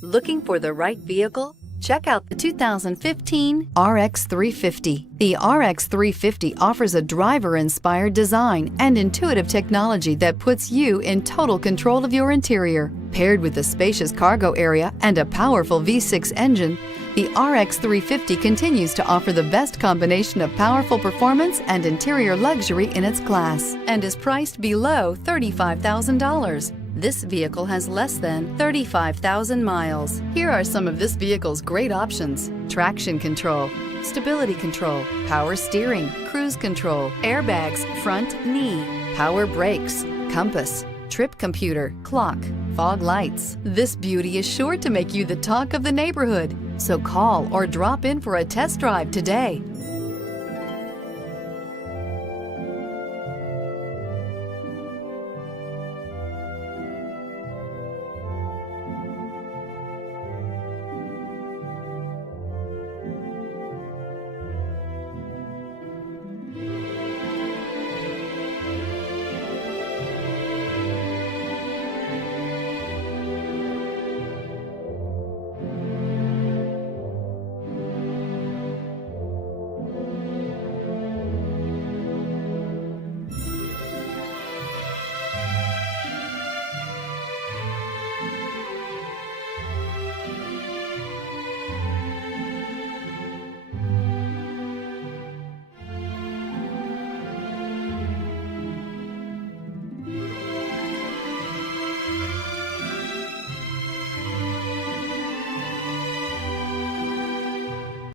Looking for the right vehicle? Check out the 2015 RX 350. The RX 350 offers a driver-inspired design and intuitive technology that puts you in total control of your interior. Paired with a spacious cargo area and a powerful V6 engine, the RX 350 continues to offer the best combination of powerful performance and interior luxury in its class and is priced below $35,000. This vehicle has less than 35,000 miles. Here are some of this vehicle's great options: traction control, stability control, power steering, cruise control, airbags, front knee, power brakes, compass, trip computer, clock, fog lights. This beauty is sure to make you the talk of the neighborhood. So call or drop in for a test drive today.